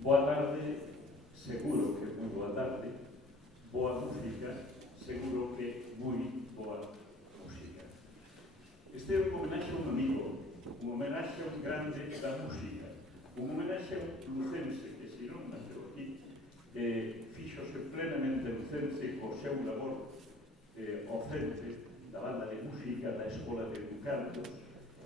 Boa tarde, seguro que moi boa tarde. Boa música, seguro que moi boa música. Este é un homenaxe a un amigo, un homenaxe a un grande da música, un homenaxe a un lucense que se non naceu aquí, fíxose plenamente lucense co seu labor docente da banda de música da Escola de Educandos,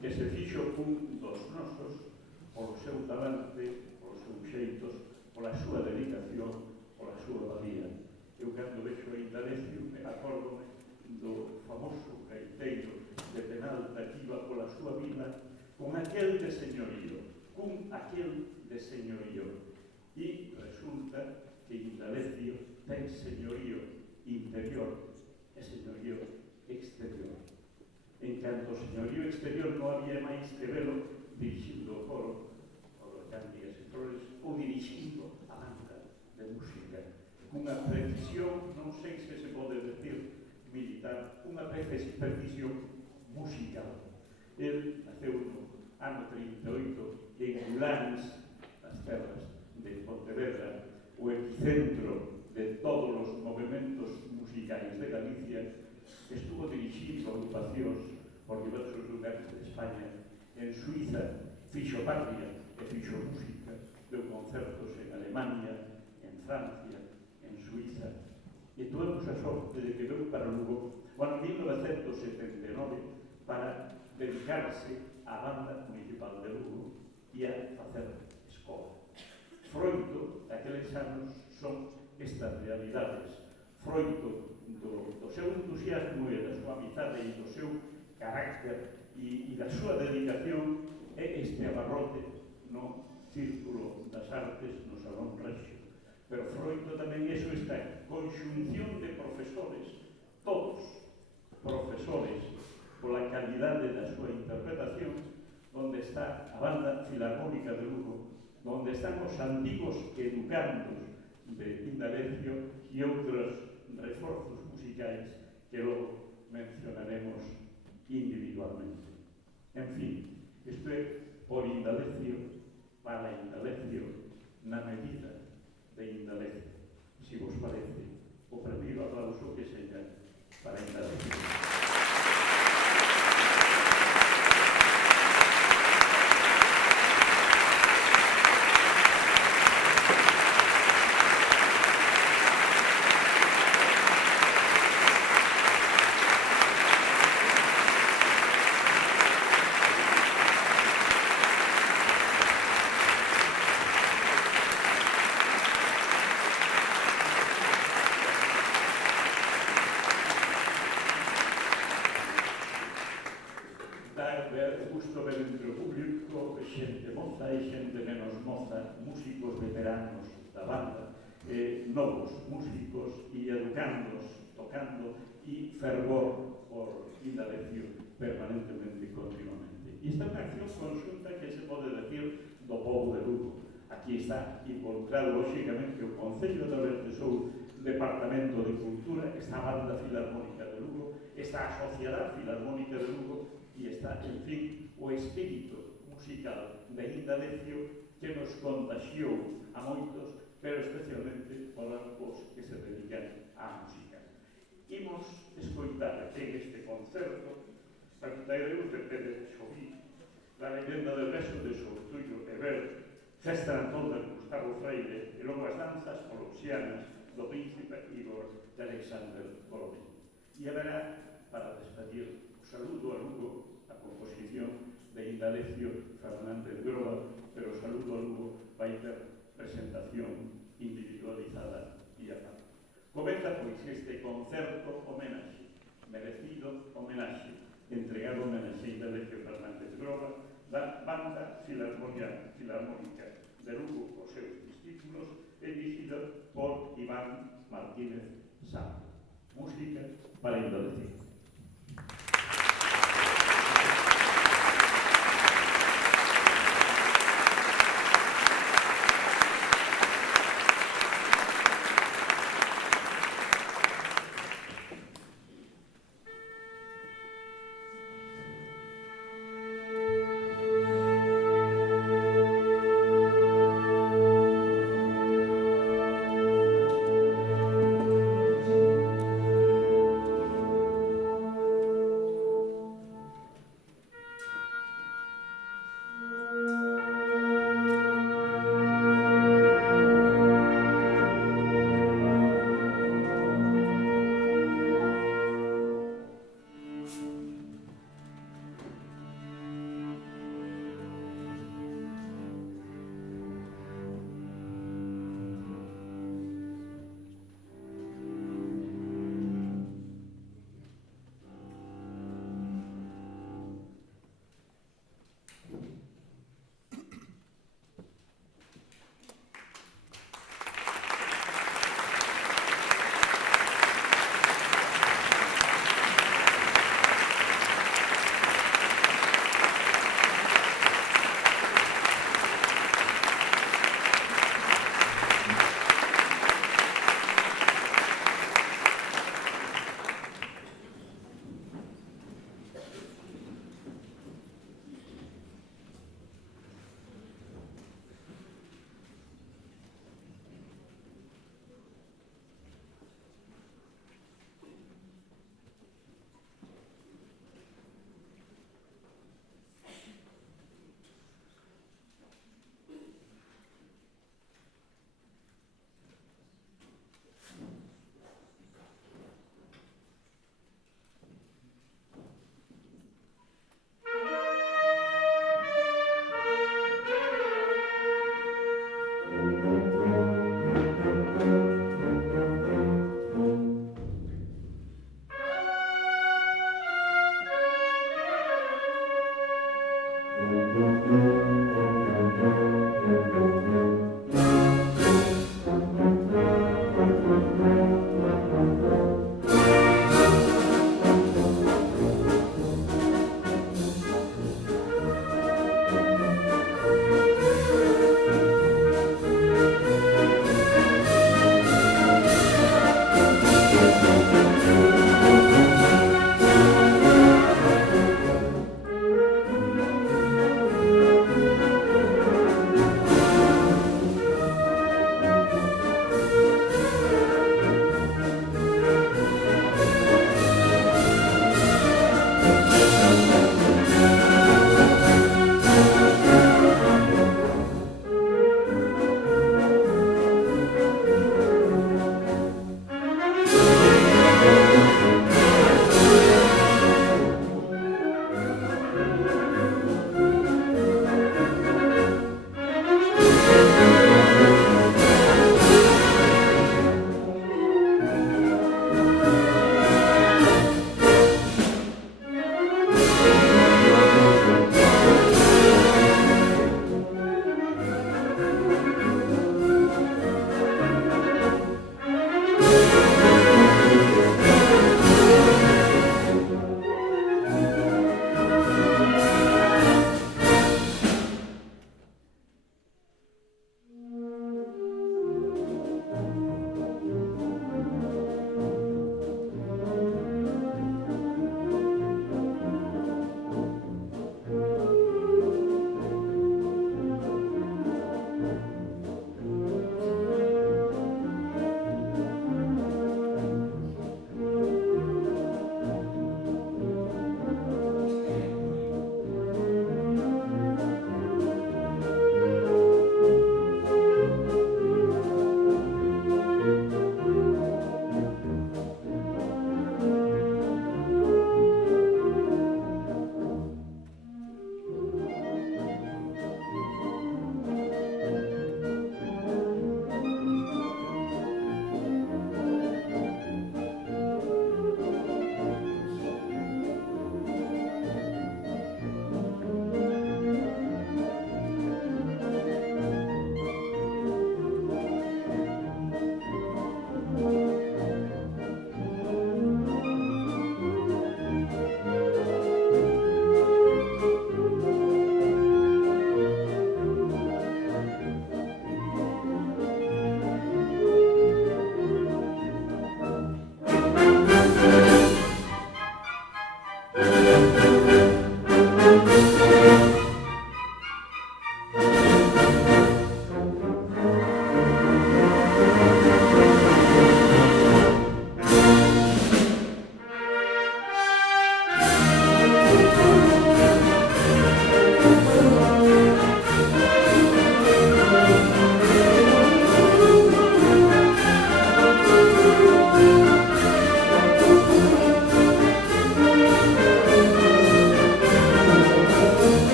que se fixo cun dos nosos polo seu talante, polos seus xeitos, pola súa dedicación, pola súa valía. Eu, cando vexo a Indalecio, me acordome do famoso gaiteiro de Penalta que iba pola súa vida con aquel de señorío, e resulta que Indalecio ten señorío interior e señorío exterior. En canto ao señorío exterior non había máis que velo dirixindo o coro, o Cántigas e Flores, ou dirixindo a banda de música, cunha precisión, non sei se se pode decir militar, unha precisión musical. El naceu no ano 38 en Gulans, nas terras de Pontevedra, o epicentro de todos os movimentos musicais de Galicia. Estuvo dirixindo agrupacións por diversos lugares de España. En Suiza fixo patria e fixo música, deu concertos en Alemania, en Francia, en Suiza, e tuvemos a sorte de que veu para Lugo o ano 1979 para dedicarse á banda municipal de Lugo e a facer escola. Froito daqueles anos son estas realidades, froito do seu entusiasmo e da súa amizade e do seu carácter e da súa dedicación é este abarrote no Círculo das Artes no Salón Rexio. Pero froito tamén iso esta conxunción de profesores, todos profesores, pola calidade da súa interpretación, onde está a Banda Filarmónica de Lugo, onde están os antigos educandos de Indalecio e outros reforzos musicais que logo mencionaremos individualmente. En fin, isto é por Indalecio, para Indalecio, na medida de Indalecio. Si vos parece, o primeiro aplauso que seña para Indalecio. Gusto ver entre o público xente moza e xente menos moza, músicos veteranos da banda, novos músicos e educandos tocando e fervor por Indalecio permanentemente e continuamente. E esta é unha acción conxunta que se pode decir do povo de Lugo. Aquí está involucrado, lóxicamente, o Concello de Ourensou, Departamento de Cultura, está a Banda Filarmónica de Lugo, está a Sociedade Filarmónica de Lugo e está, en fin, o espírito musical de Indalecio que nos contagiou a moitos, pero especialmente para os que se dedican á música. Imos escoitar en este concerto Cantareus de Pérez Xoví, La leyenda del beso de Sortullo e Ver, Festa Antón de Gustavo Freire e logo as danzas poloxianas do príncipe Igor de Alexander Golovin. E haberá, para despedir, o saludo a Lugo, a composición de Indalecio Fernández Groba, pero o saludo a Lugo vai ter presentación individualizada e aparte. Comeza, pois, este concerto homenaxe, merecido homenaxe, entregado homenaxe a Indalecio Fernández Groba, da Banda Filarmónica de Lugo, os seus discípulos, dirigida por Iván Martínez Santo. Música para Indalecio.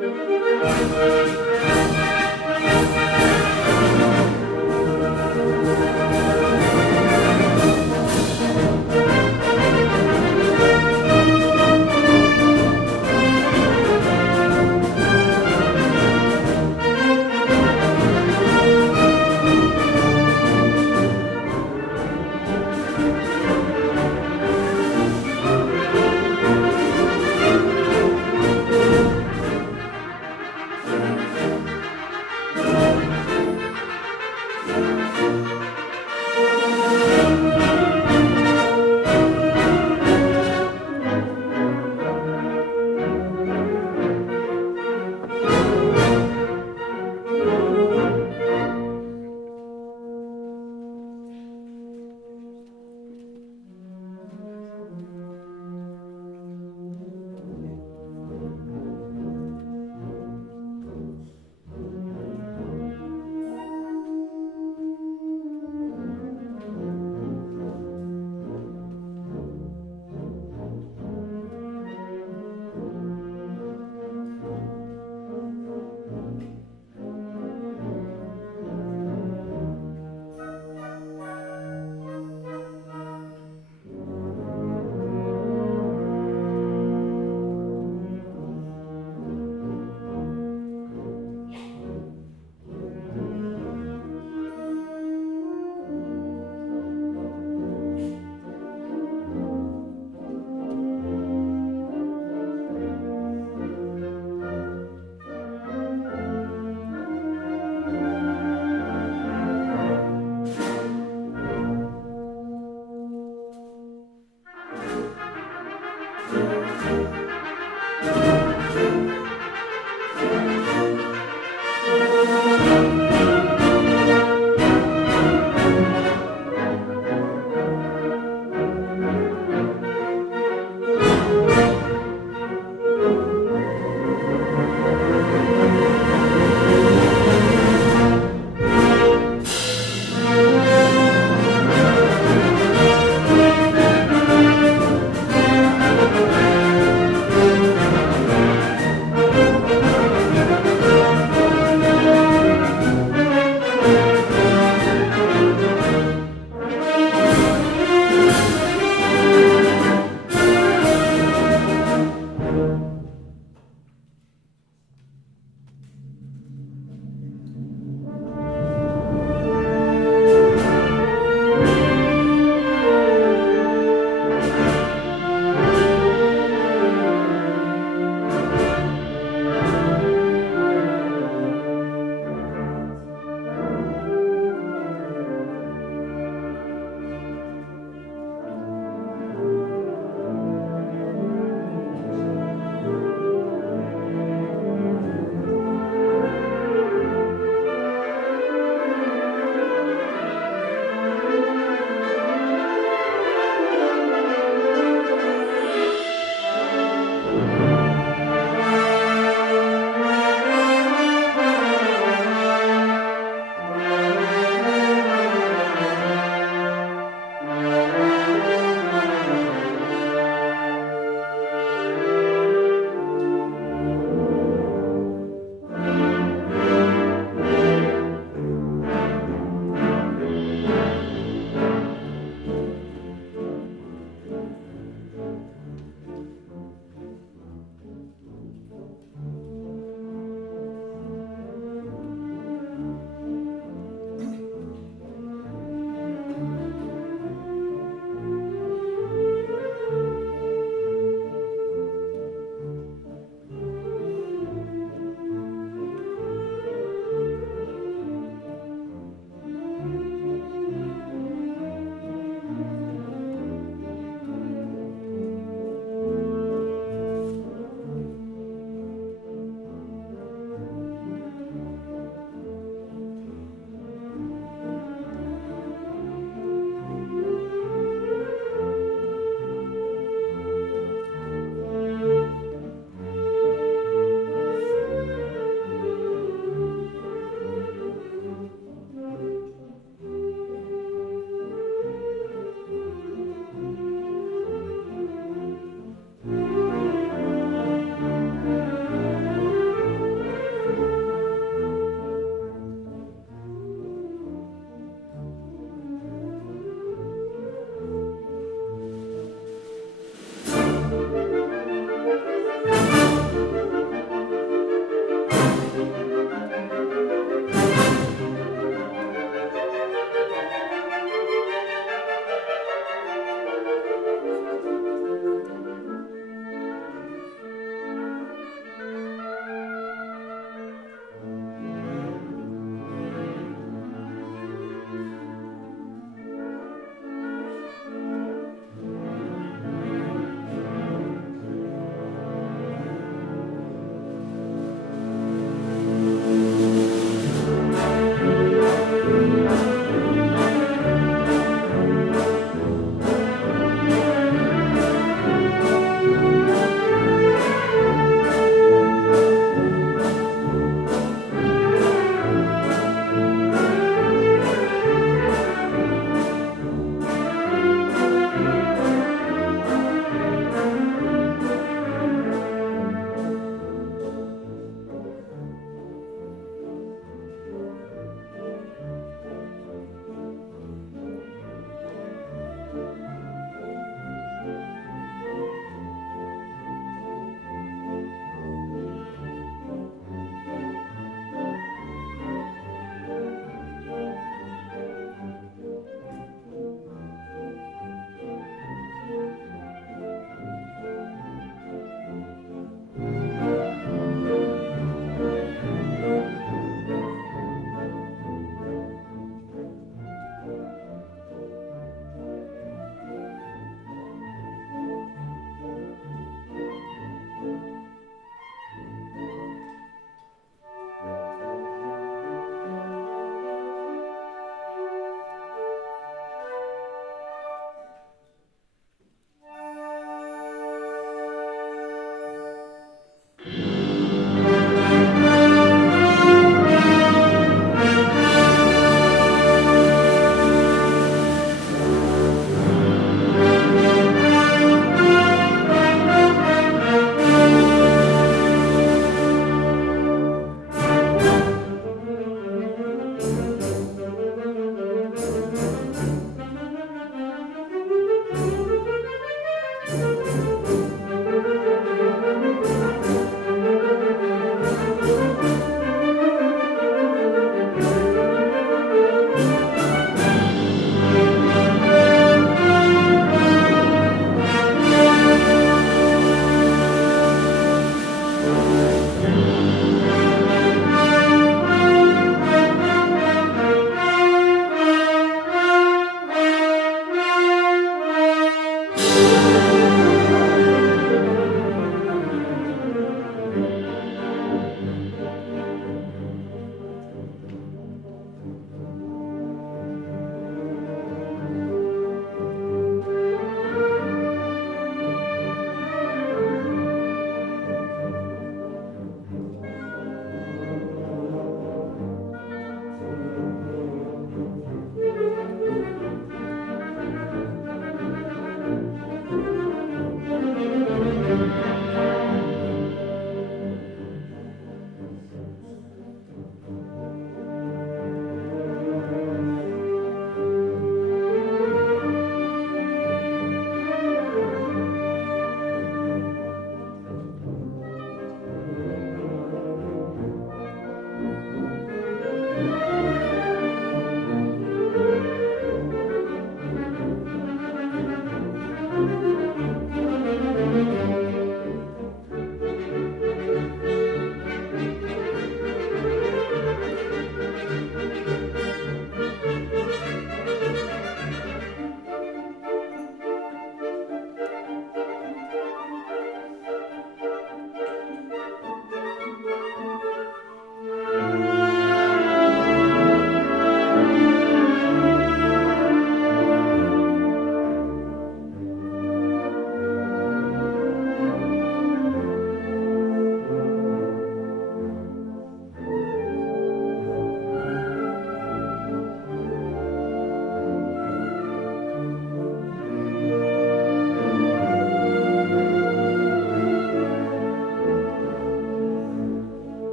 Thank